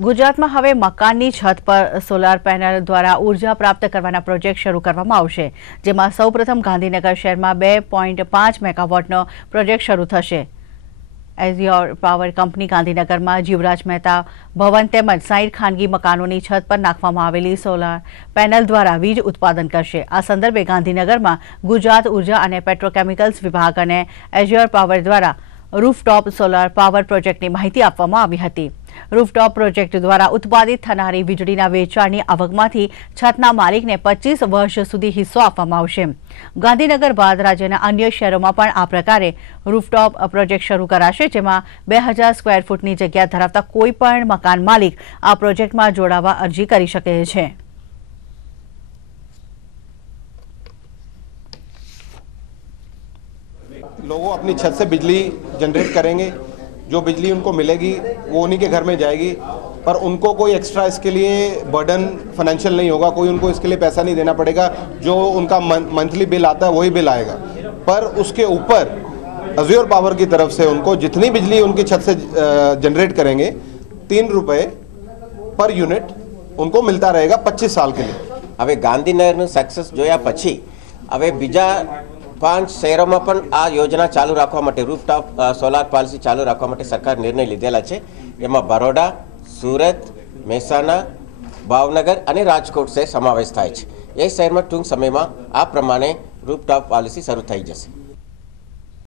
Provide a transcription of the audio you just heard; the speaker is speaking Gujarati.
ગુજરાતમાં હવે મકાનની છત પર સોલાર પેનલ દ્વારા ઉર્જા પ્રાપ્ત કરવાના પ્રોજેક્ટ શરૂ કરવામાં આવશે, જેમાં સૌપ્રથમ ગાંધીનગર શહેરમાં 2.5 મેગાવોટનો પ્રોજેક્ટ શરૂ થશે। એઝ્યોર પાવર કંપની ગાંધીનગરમાં જીવરાજ મહેતા ભવન તેમજ 60 ખાનગી મકાનોની છત પર નાખવામાં આવેલી સોલાર પેનલ દ્વારા વીજ ઉત્પાદન કરશે। આ સંદર્ભે ગાંધીનગરમાં ગુજરાત ઉર્જા અને પેટ્રોકેમિકલ્સ વિભાગ અને એઝ્યોર પાવર દ્વારા રૂફટોપ સોલાર પાવર પ્રોજેક્ટની માહિતી આપવામાં આવી હતી। રૂફટોપ પ્રોજેક્ટ દ્વારા ઉત્પાદિત થનારી વીજળીના વેચાણની આવકમાંથી છતના માલિકને 25 વર્ષ સુધી હિસ્સો આપવામાં આવશે। ગાંધીનગર બાદ રાજ્યના અન્ય શહેરોમાં પણ આ પ્રકારે રૂફટોપ પ્રોજેક્ટ શરૂ કરાશે, જેમાં 2000 સ્ક્વેર ફૂટની જગ્યા ધરાવતા કોઈ પણ મકાન માલિક આ પ્રોજેક્ટમાં જોડાવા અરજી કરી શકે છે। लोगों अपनी छत से बिजली जनरेट करेंगे, जो बिजली उनको मिलेगी वो उन्हीं के घर में जाएगी, पर उनको कोई एक्स्ट्रा इसके लिए बर्डन फाइनेंशियल नहीं होगा, कोई उनको इसके लिए पैसा नहीं देना पड़ेगा। जो उनका मंथली बिल आता है वही बिल आएगा, पर उसके ऊपर एज़्योर पावर की तरफ से उनको जितनी बिजली उनकी छत से जनरेट करेंगे 3 रुपये पर यूनिट उनको मिलता रहेगा 25 साल के लिए। હવે ગાંધીનગરનું સક્સેસ જોયા પછી હવે બીજા 5 શહેરોમાં પણ આ યોજના ચાલુ રાખવા માટે રૂફટોપ સોલાર પોલિસી ચાલુ રાખવા માટે સરકાર નિર્ણય લીધેલા છે। એમાં બરોડા, સુરત, મહેસાણા, ભાવનગર અને રાજકોટ સે સમાવેશ થાય છે। એ શહેરમાં ટૂંક સમયમાં આ પ્રમાણે રૂફટોપ પોલિસી શરૂ થઈ જશે।